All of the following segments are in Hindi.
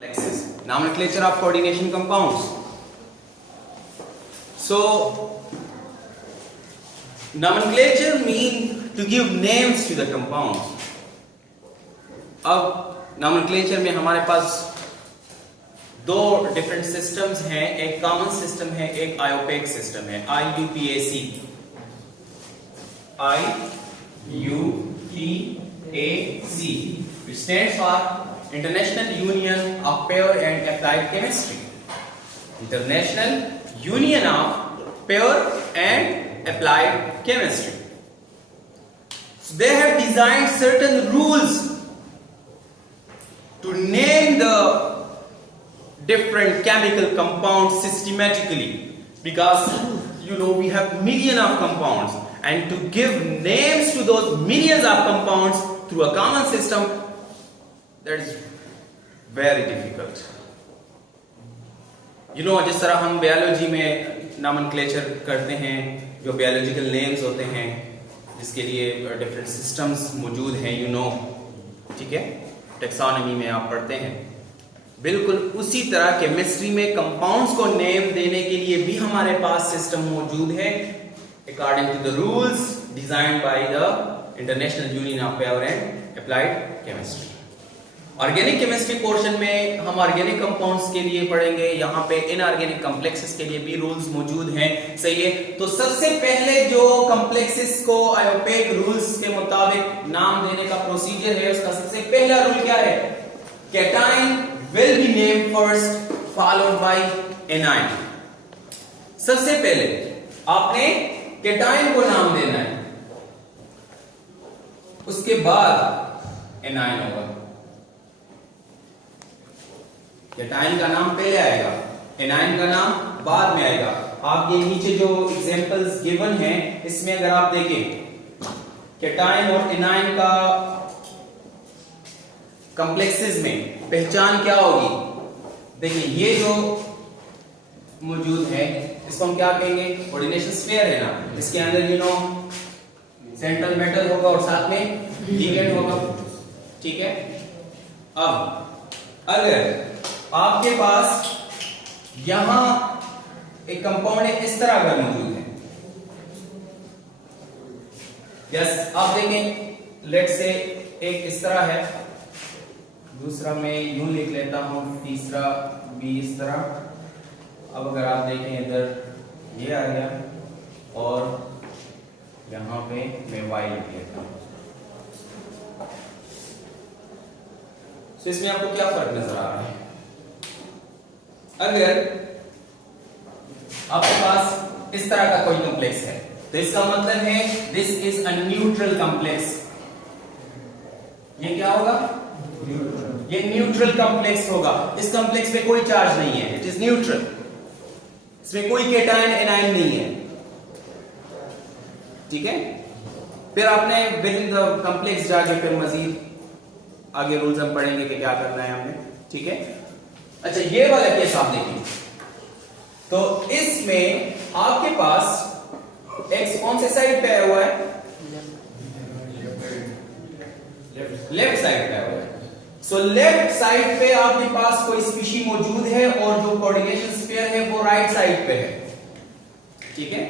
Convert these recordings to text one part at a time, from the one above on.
Complexes. Nomenclature of coordination compounds. So, nomenclature mean to give names to the compounds. अब nomenclature में हमारे पास दो डिफरेंट सिस्टम्स हैं, एक कॉमन सिस्टम है, एक आयोपेक सिस्टम है, IUPAC. which stands for International Union of Pure and Applied Chemistry. International Union of Pure and Applied Chemistry. So they have designed certain rules to name the different chemical compounds systematically, because we have millions of compounds, and to give names to those millions of compounds through a common system, that is very difficult. जिस तरह हम बायोलॉजी में नॉमेनक्लेचर करते हैं, जो बायोलॉजिकल नेम्स होते हैं जिसके लिए डिफरेंट सिस्टम्स मौजूद हैं, ठीक है, टेक्सोनॉमी में आप पढ़ते हैं, बिल्कुल उसी तरह केमिस्ट्री में कंपाउंड्स को नेम देने के लिए भी हमारे पास सिस्टम मौजूद है, according to the rules designed by the International Union of Pure and Applied Chemistry. Organic chemistry portion में हम ऑर्गेनिक कंपाउंड्स के लिए पढ़ेंगे, यहाँ पे इनऑर्गेनिक कॉम्प्लेक्सेस के लिए भी रूल्स मौजूद हैं. सही है. तो सबसे पहले जो कॉम्प्लेक्सेस को आयोपेक रूल्स के मुताबिक नाम देने का प्रोसीजर है, उसका सबसे पहला रूल क्या है? Cation will be named first followed by anion. सबसे पहले आपने कैटाइन को नाम देना है, उसके बाद एनायन होगा. कैटाइन का नाम पहले आएगा, एनायन का नाम बाद में आएगा. आप ये नीचे जो एग्जांपल्स गिवन हैं, इसमें अगर आप देखें कैटाइन और एनायन का कॉम्प्लेक्सेस में पहचान क्या होगी? देखिए ये जो मौजूद है इसको हम क्या कहेंगे? कोऑर्डिनेशन स्फीयर है ना, इसके अंदर सेंट्रल मेटल होगा और साथ में लिगेंड होगा. ठीक है. अब अगर आपके पास यहां एक कंपाउंड इस तरह का मौजूद है, यस, आप देखें लेट से एक इस तरह है, दूसरा मैं यूं लिख लेता हूं, तीसरा भी इस तरह. अब अगर आप देखें इधर ये आ गया और यहां पे मैं Y लिख लेता हूं. तो इसमें आपको क्या फर्क नजर आ रहा है? अगर आपके पास इस तरह का कोई कॉम्प्लेक्स है तो इसका मतलब है this is a neutral complex. ये क्या होगा? ये न्यूट्रल कॉम्प्लेक्स होगा. इस कॉम्प्लेक्स में कोई चार्ज नहीं है, इट इज न्यूट्रल. इसमें कोई कैटायन एनायन नहीं है. ठीक है. फिर आपने विद इन द कॉम्प्लेक्स जाके फिर मजीद आगे रूल्स हम पढ़ेंगे कि क्या करना है हमने. ठीक है. अच्छा, ये वाला केस आप देखिए, तो इसमें आपके पास एक्स कौन से साइड पे आया हुआ है? लेफ्ट साइड पे आया हुआ है. सो लेफ्ट साइड पे आपके पास कोई स्पीशी मौजूद है और जो कोऑर्डिनेशन स्फीयर है वो राइट साइड पे है. ठीक है.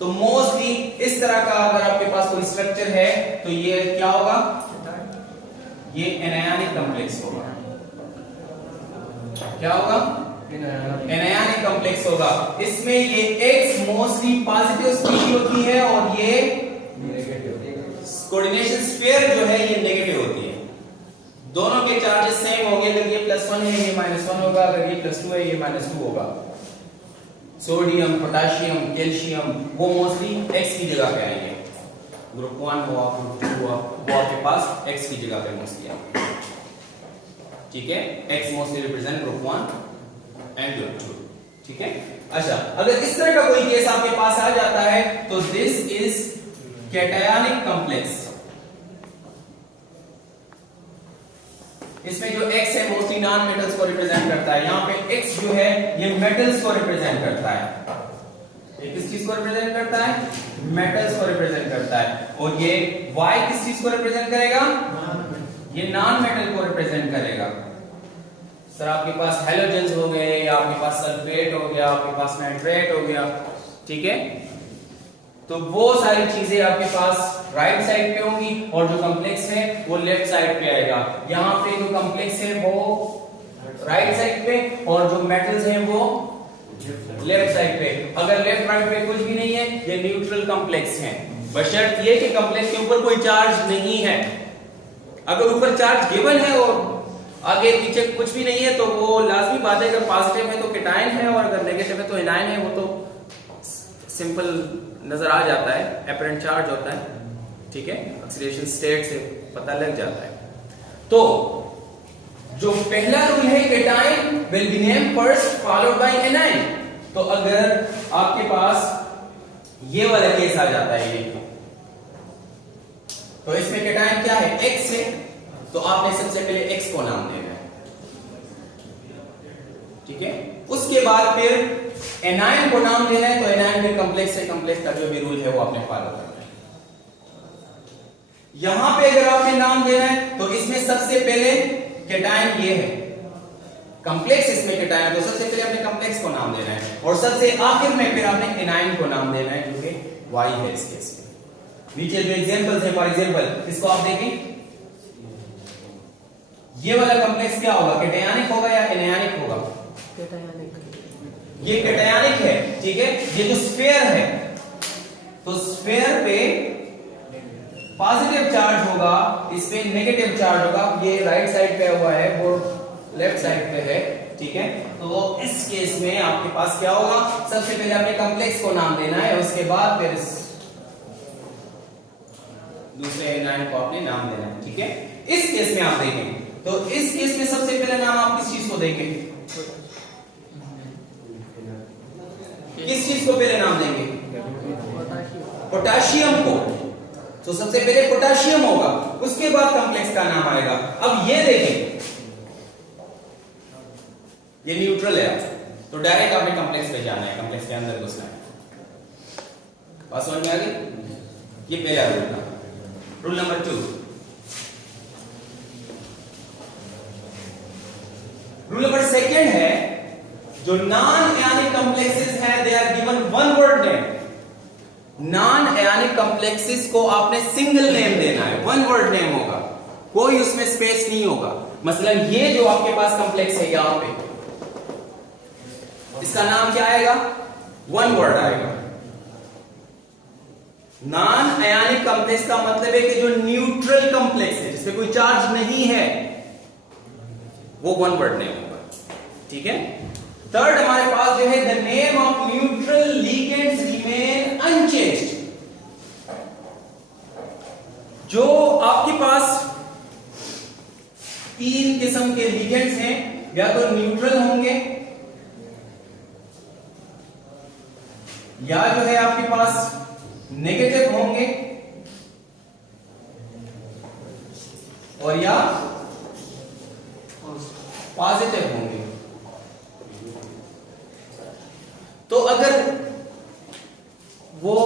तो मोस्टली इस तरह का अगर आपके पास कोई स्ट्रक्चर है तो ये क्या होगा? ये एनायनिक कॉम्प्लेक्स होगा. क्या होगा? एनायनिक कॉम्प्लेक्स होगा. इसमें ये एक्स मोस्टली पॉजिटिव स्पीशी होती है और ये कोऑर्डिनेशन स्फीयर जो है ये नेगेटिव होती है. दोनों के चार्जेस सेम होंगे. अगर ये +1 है ये -1 होगा, अगर ये +2 है ये -2 होगा. सोडियम, पोटेशियम, कैल्शियम वो मोस्टली x की जगह पे आएंगे. ग्रुप 1 हुआ, ग्रुप 2 हुआ, वो आपके पास x की जगह पे मोस्टली आएंगे. ठीक है. x mostly represent group 1 and group 2. ठीक है. अच्छा, अगर इस तरह का कोई केस आपके पास आ जाता है तो दिस इज कैटायनिक कॉम्प्लेक्स. इसमें जो x है मोस्टली नॉन मेटल्स को रिप्रेजेंट करता है. यहां पे x जो है ये मेटल्स को रिप्रेजेंट करता है. ये किस चीज को रिप्रेजेंट करता है? मेटल्स को रिप्रेजेंट करता है. और ये y किस चीज को रिप्रेजेंट करेगा? ये नॉन मेटल को रिप्रेजेंट करेगा. सर आपके पास हैलोजेंस हो गए, या आपके पास सल्फेट हो गया, आपके पास नाइट्रेट हो गया, ठीक है। तो वो सारी चीजें आपके पास राइट साइड पे होंगी और जो कॉम्प्लेक्स है वो लेफ्ट साइड पे आएगा। यहाँ पे जो कॉम्प्लेक्स है वो राइट साइड पे और जो मेटल्स हैं वो लेफ्ट साइड पे। अगर लेफ्ट राइट पे कुछ भी नहीं है, ये न्यूट्रल कॉम्प्लेक्स है, बशर्त ये कि कॉम्प्लेक्स के ऊपर कोई चार्ज नहीं है। अगर ऊपर चार्ज गिवन है और आगे पीछे कुछ भी नहीं है तो वो लाजमी बात है, अगर पॉजिटिव है तो केटायन है और अगर नेगेटिव है तो एनायन है। वो तो सिंपल नजर आ जाता है, एपरेंट चार्ज होता है, ठीक है, ऑक्सीडेशन स्टेट से पता लग जाता है। तो जो पहला रूल है cation will be name first followed by anion. तो अगर आपके पास ये वाला केस आ जाता है, ये तो इसमें केटायन क्या है, X है, तो आपने सबसे पहले X को नाम देना है, ठीक है। उसके बाद फिर एनायन को नाम देना है, तो एनायन फिर कॉम्प्लेक्स है, कॉम्प्लेक्स का जो भी रूल है वो आपने फॉलो करना है। यहां पे अगर आपने नाम देना है तो इसमें सबसे पहले केटायन ये है, कॉम्प्लेक्स इसमें केटायन, तो सबसे पहले आपने कॉम्प्लेक्स को नाम देना है और सबसे आखिर में फिर आपने एनायन को नाम देना है, जो कि Y है इस केस में। नीचे जो एग्जांपल्स है, फॉर एग्जांपल इसको आप देखें, ये वाला कॉम्प्लेक्स क्या होगा, केटायनिक होगा या एनायनिक होगा? ये केटायनिक है, ठीक है। ये जो स्फीयर है, तो स्फीयर पे पॉजिटिव चार्ज होगा, इस पे नेगेटिव चार्ज होगा। ये राइट साइड पे हुआ है, वो लेफ्ट साइड पे है, ठीक है। तो इस केस में आपके पास क्या होगा, सबसे पहले आपने कॉम्प्लेक्स को नाम देना है, उसके बाद फिर दूसरे एनायन को आपने नाम देना है, ठीक है। इस केस में आप देखें तो इस केस में सबसे पहले नाम आप किस चीज को देंगे, किस चीज को पहले नाम देंगे, पोटेशियम को। तो सबसे पहले पोटेशियम होगा, उसके बाद कॉम्प्लेक्स का नाम आएगा। अब ये देखें, ये न्यूट्रल है, तो डायरेक्ट आपने कॉम्प्लेक्स पे जाना है, कॉम्प्लेक्स के अंदर घुसना है। बात समझ में आ गई? ये पहला रूल था। रूल नंबर 2, रूल नंबर 2 है, जो नॉन आयनिक कॉम्प्लेक्सेस है, they are given one word name. Non ionic complexes को आपने सिंगल नेम देना है, वन वर्ड नेम होगा, कोई उसमें स्पेस नहीं होगा। मसलन ये जो आपके पास कॉम्प्लेक्स है यहां पे, इसका नाम क्या आएगा, वन वर्ड आएगा। नॉन आयनिक कॉम्प्लेक्स का मतलब है कि जो न्यूट्रल कॉम्प्लेक्स है, जिसमें कोई चार्ज नहीं है, वो वन वर्ड नेम होगा, ठीक है। थर्ड हमारे पास जो है, the name of neutral ligands remain unchanged. जो आपके पास 3 किस्म के लिगेंड्स हैं, या तो न्यूट्रल होंगे, या जो है आपके पास नेगेटिव होंगे, और या पॉजिटिव होंगे। तो अगर वो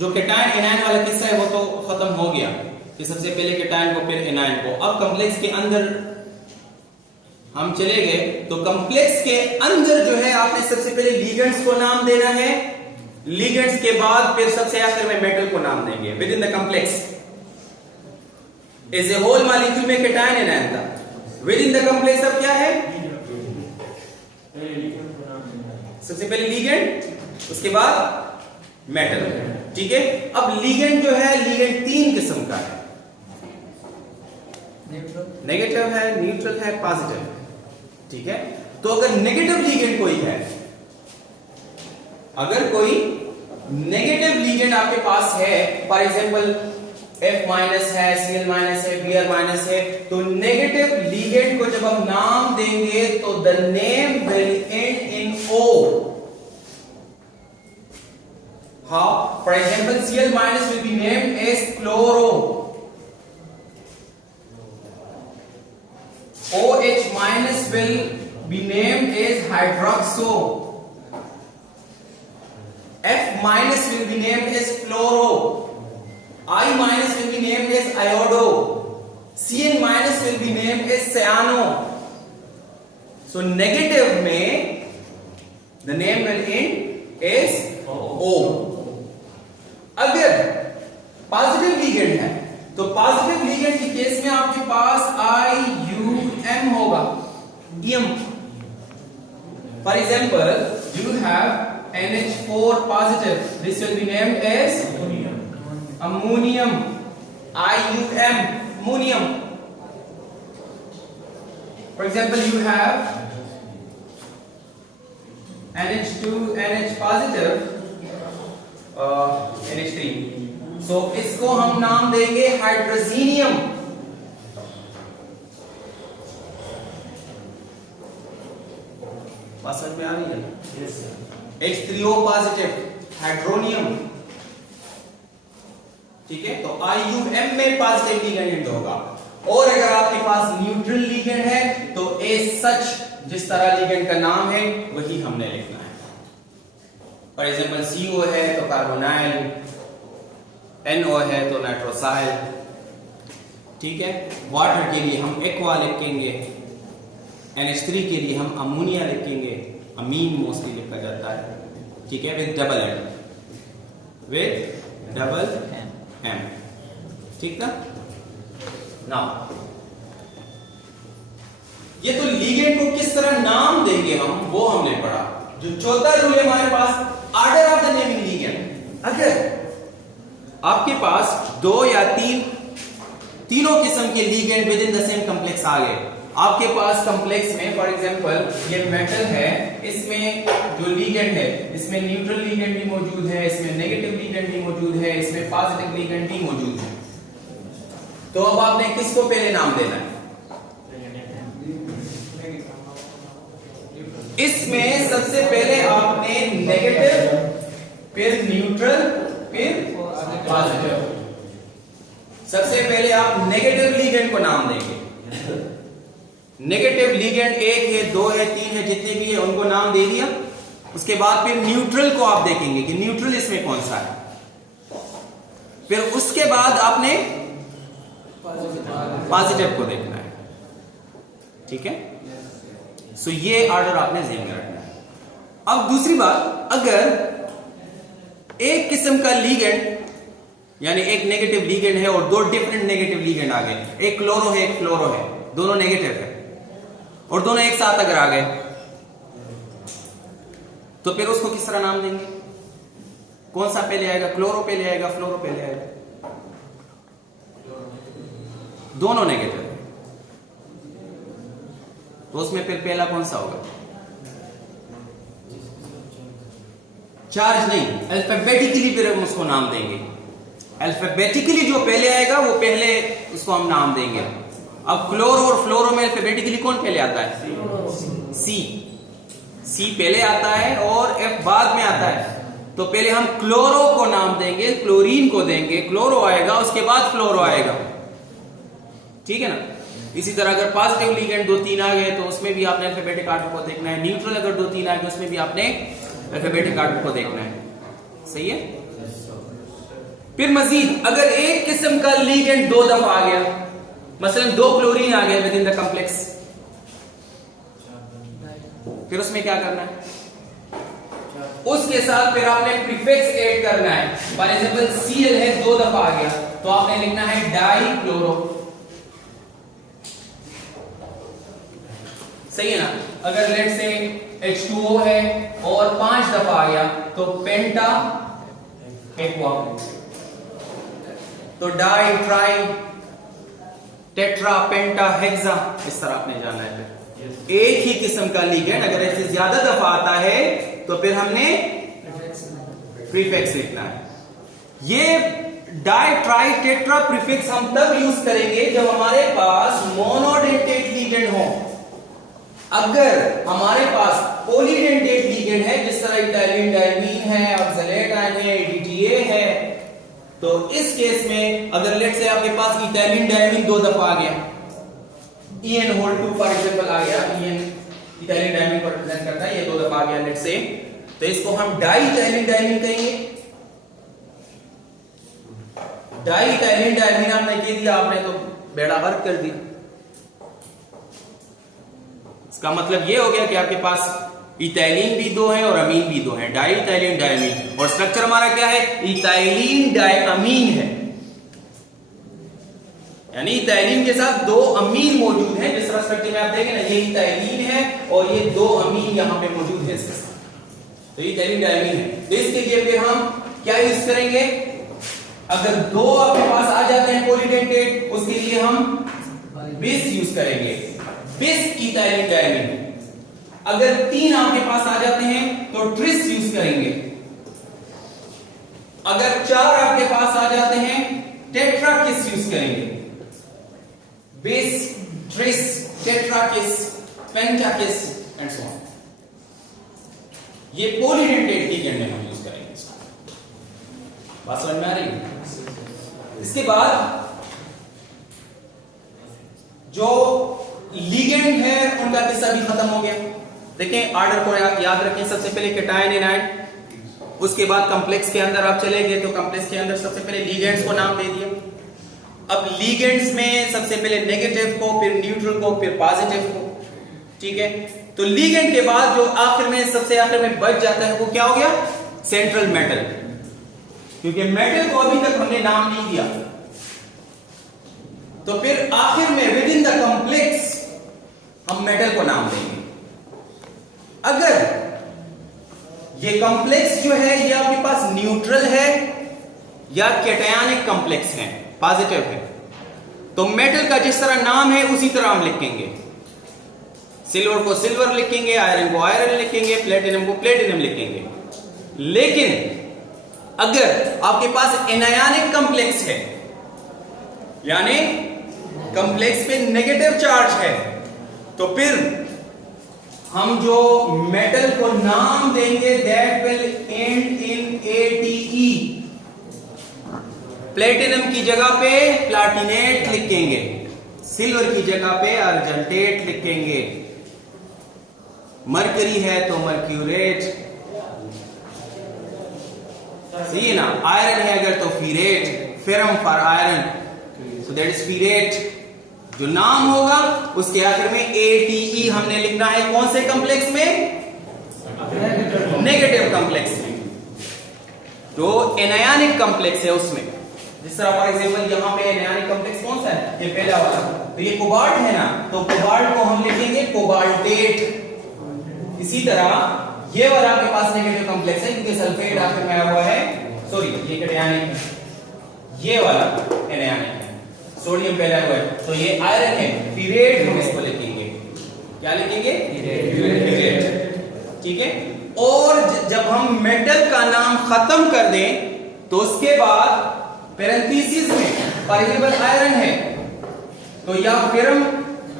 जो केटायन एनायन वाला किस्सा है वो तो खत्म हो गया कि सबसे पहले केटायन को फिर एनायन को। अब कॉम्प्लेक्स के अंदर हम चले गए, तो कॉम्प्लेक्स के अंदर जो है आपने सबसे पहले लिगेंड्स को नाम देना है, लिगेंड्स के बाद फिर सबसे आखिर में मेटल को नाम देंगे। Within the complex as a whole molecule में केटायन एनायन था, विद इन द कॉम्प्लेक्स अब क्या है, सबसे पहले लिगेंड, उसके बाद मेटल, ठीक है। अब लिगेंड जो है, लिगेंड 3 किस्म का है, नेगेटिव है, न्यूट्रल है, पॉजिटिव है, ठीक है। तो अगर नेगेटिव लिगेंड कोई है, अगर कोई नेगेटिव लिगेंड आपके पास है, फॉर एग्जांपल F- है, Cl- है, Br- है, तो नेगेटिव लिगेंड को जब हम नाम देंगे तो the name will and in O। How? For example Cl- will be named as chloro, OH- will be named as hydroxo, F- will be named as fluoro, I- will be named as iodo, Cn- will be named as cyano, so negative में the name will end is O. अगर पॉजिटिव लीगेंड है तो पॉजिटिव लीगेंड के केस में आपके पास IUM होगा, इम। For example you have NH4 positive, this will be named as ammonium, IUM, ammonium. For example, you have NH2 NH positive, NH3, so इसको हम नाम देंगे हाइड्रोजीनियम। बात समझ में आ रही है? yes, H3O positive, hydronium. ठीक है, तो IUM में पॉजिटिव लीगेंड होगा। और अगर आपके पास न्यूट्रल लीगेंड है तो एज सच जिस तरह लीगेंड का नाम है वही हमने लिखना है। फॉर एग्जांपल CO है तो कार्बोनाइल, NO है तो नाइट्रोसाइल। ठीक है, वाटर के लिए हम एक्वा लिखेंगे, NH3 के लिए हम अमोनिया लिखेंगे, अमीन मोस्टली लिखा जाता है। ठीक है, विद डबल M। ठीक ना? नाउ ये तो लीगेंड को किस तरह नाम देंगे हम वो हमने पढ़ा। जो चौथा रूल है हमारे पास, order of the naming ligand. अगर आपके पास दो या तीनों किस्म के ligand within the same complex आ गए, आपके पास कॉम्प्लेक्स में फॉर एग्जांपल ये मेटल है, इसमें जो लीगेंड है इसमें न्यूट्रल लीगेंड भी मौजूद है, इसमें नेगेटिव लीगेंड भी मौजूद है, इसमें पॉजिटिव लीगेंड भी मौजूद है। तो अब आपने किसको पहले नाम देना है? इसमें सबसे पहले आपने नेगेटिव, फिर न्यूट्रल, फिर पॉजिटिव। सबसे पहले आप नेगेटिव लीगेंड को नाम देंगे। नेगेटिव लीगेंड 1 है, 2 है, 3 है, जितने भी है उनको नाम दे दिया। उसके बाद फिर न्यूट्रल को आप देखेंगे कि न्यूट्रल इसमें कौन सा है। फिर उसके बाद आपने पॉजिटिव को देखना है। ठीक है, सो ये ऑर्डर आपने ज़हन में रखना है। अब दूसरी बात, अगर एक किस्म का लीगेंड यानी एक नेगेटिव लीगेंड है और दो डिफरेंट नेगेटिव लीगेंड आ गए, एक क्लोरो है एक फ्लोरो है, दोनों नेगेटिव है और दोनों एक साथ अगर आ गए तो फिर उसको किस तरह नाम देंगे? कौन सा पहले आएगा? क्लोरो पहले आएगा, फ्लोरो पहले आएगा? दोनों नेगेटिव है तो उसमें फिर पहला कौन सा होगा? चार्ज नहीं, अल्फाबेटिकली फिर हम उसको नाम देंगे। अल्फाबेटिकली जो पहले आएगा वो पहले उसको हम नाम देंगे। अब क्लोरो और फ्लोरो में अल्फाबेटिकली कौन पहले आता है? सी पहले आता है और F बाद में आता है। तो पहले हम क्लोरो को नाम देंगे, क्लोरीन को देंगे, क्लोरो आएगा, उसके बाद फ्लोरो आएगा। ठीक है ना? इसी तरह अगर पॉजिटिव लीगेंड 2-3 आ गए तो उसमें भी आपने अल्फाबेटिक आर्डर को देखना है। न्यूट्रल अगर 2-3 आ गए उसमें भी आपने अल्फाबेटिक आर्डर को देखना है। सही है? फिर मजीद अगर एक किस्म का लीगेंड 2 दफा आ गया, मसलन 2 क्लोरीन आ गए विद इन द कॉम्प्लेक्स, फिर उसमें क्या करना है? उसके साथ फिर आपने प्रीफिक्स ऐड करना है। फॉर एग्जांपल Cl है 2 दफा आ गया तो आपने लिखना है डाई क्लोरो। सही है ना? अगर लेट से H2O है और 5 दफा आ गया तो पेंटा एक्वा। तो डाई, ट्राई, टेट्रा, पेंटा, हेक्सा, इस तरह आपने जाना है। फिर एक ही किस्म का लीगेंड अगर ऐसे ज्यादा दफा आता है तो फिर हमने प्रीफिक्स लिखना है। ये डाई, ट्राई, टेट्रा प्रीफिक्स हम तब यूज करेंगे जब हमारे पास मोनोडेंटेट लीगेंड हो। अगर हमारे पास पॉलीडेंटेट लीगेंड है, जिस तरह इथाइलिन डायमीन है, ऑक्सलेट आयन है, EDTA है, तो इस केस में अगर लेट से आपके पास इथाइलिन डायमीन 2 दफा आ गया, EN होल 2 फॉर एग्जांपल आ गया, EN इथाइलिन डायमीन को रिप्रेजेंट करता है, ये 2 दफा आ गया लेट से, तो इसको हम डाई इथाइलिन डायमीन कहेंगे। डाई इथाइलिन डायमीन आपने कह दिया, आपने तो बेड़ा गर्क कर दिया। इसका मतलब ये हो गया कि आपके पास इथाइलिन भी दो हैं और अमीन भी दो हैं, डाई इथाइलिन डायमीन, और स्ट्रक्चर हमारा क्या है, इथाइलिन डायमीन है, यानी इथाइलिन के साथ दो अमीन मौजूद हैं। जिस तरह स्ट्रक्चर में आप देखें ना, ये इथाइलिन है और ये दो अमीन यहां पे मौजूद है इसके साथ, तो ये इथाइलिन डायमीन है। तो इसके लिए फिर हम क्या यूज करेंगे, अगर दो आपके पास आ जाते हैं पॉलीडेंटेट, उसके लिए हम बिस यूज करेंगे, बिस इथाइलिन डायमीन। अगर तीन आपके पास आ जाते हैं तो ट्रिस यूज करेंगे, अगर चार आपके पास आ जाते हैं टेट्राकिस यूज करेंगे, bis, tris, tetrakis, pentakis and so on. ये पॉलीडेंटेट लिगेंड में हम यूज करेंगे इसका, बात समझ में आ रही है। इसके बाद जो लिगेंड है उनका किस्सा भी खत्म हो गया। देखें आर्डर को याद रखें, सबसे पहले कैटायन एनायन, उसके बाद कॉम्प्लेक्स के अंदर आप चले गए तो कॉम्प्लेक्स के अंदर सबसे पहले लिगेंड्स को नाम दे दिया। अब लिगेंड्स में सबसे पहले नेगेटिव को, फिर न्यूट्रल को, फिर पॉजिटिव को, ठीक है। तो लिगेंड के बाद जो आखिर में सबसे आखिर में बच जाता है वो क्या हो गया, सेंट्रल मेटल, क्योंकि मेटल को अभी तक हमने नाम नहीं दिया। तो फिर आखिर में विद इन द कॉम्प्लेक्स हम मेटल को नाम देंगे। अगर ये कॉम्प्लेक्स जो है ये आपके पास न्यूट्रल है या कैटायनिक कॉम्प्लेक्स है, पॉजिटिव है, तो मेटल का जिस तरह नाम है उसी तरह हम लिखेंगे। सिल्वर को सिल्वर लिखेंगे, आयरन को आयरन लिखेंगे, प्लेटिनम को प्लेटिनम लिखेंगे। लेकिन अगर आपके पास एनायनिक कॉम्प्लेक्स है, यानी कॉम्प्लेक्स पे नेगेटिव चार्ज है, तो फिर हम जो मेटल को नाम देंगे that will and in ATE। Platinum की जगह पे प्लाटिनेट लिखेंगे, सिल्वर की जगह पे अर्जेंटेट लिखेंगे, मरकरी है तो मर्क्यूरेट, सही है ना, आयरन है अगर तो ferrate, ferrum for iron, so that is ferrate. जो नाम होगा उसके आखिर में ATE हमने लिखना है, कौन से कॉम्प्लेक्स में, नेगेटिव कॉम्प्लेक्स में, जो एनायनिक कॉम्प्लेक्स है उसमें। जिस तरह फॉर एग्जांपल यहां पे एनायनिक कॉम्प्लेक्स कौन सा है, ये पहला वाला, तो ये कोबाल्ट है ना, तो कोबाल्ट को हम लिखेंगे कोबाल्टेट। इसी तरह ये वाला आपके पास नेगेटिव कॉम्प्लेक्स है क्योंकि सल्फेट आखिर में आया हुआ है, सॉरी ये कैटायनिक है, ये वाला एनायनिक है, सोडियम पहला हुआ है, तो ये आयरन है, फीरेट हम इसको लिखेंगे, क्या लिखेंगे, फीरेट, ठीक है। और जब हम मेटल का नाम खत्म कर दें तो उसके बाद पैरेंथेसिस में फॉर एग्जांपल आयरन है तो या फेरम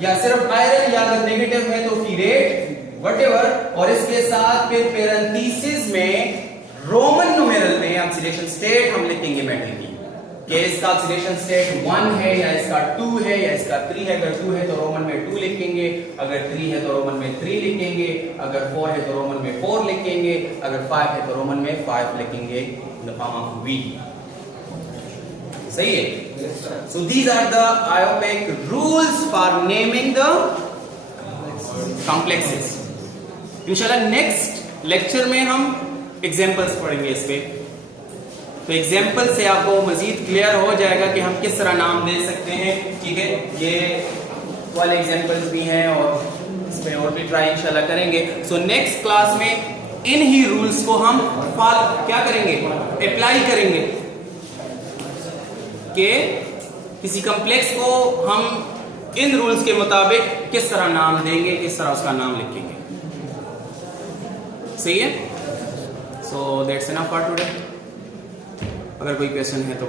या सिर्फ आयरन, या अगर नेगेटिव है तो फीरेट व्हाटएवर, और इसके साथ फिर पैरेंथेसिस में रोमन न्यूमेरल में ऑक्सीडेशन स्टेट हम लिखेंगे मेटल की, कि इसका ऑक्सीडेशन स्टेट 1 है या इसका 2 है या इसका 3 है। अगर 2 है तो रोमन में 2 लिखेंगे, अगर 3 है तो रोमन में 3 लिखेंगे, अगर 4 है तो रोमन में 4 लिखेंगे, अगर 5 है तो रोमन में 5 लिखेंगे in the form of V। सही है। So these are the IUPAC rules for naming the complexes. इंशाल्लाह नेक्स्ट लेक्चर में हम एग्जांपल्स पढ़ेंगे इस पे, तो एग्जाम्पल से आपको मजीद क्लियर हो जाएगा कि हम किस तरह नाम दे सकते हैं, ठीक है। ये वाले एग्जाम्पल्स भी हैं और इस पे और भी ट्राई इंशाल्लाह करेंगे। सो नेक्स्ट क्लास में इन ही रूल्स को हम क्या करेंगे, अप्लाई करेंगे, कि किसी कॉम्प्लेक्स को हम इन रूल्स के मुताबिक किस तरह नाम देंगे, किस तरह उसका नाम लिखेंगे। सही है। So that's enough for today. अगर कोई क्वेश्चन है तो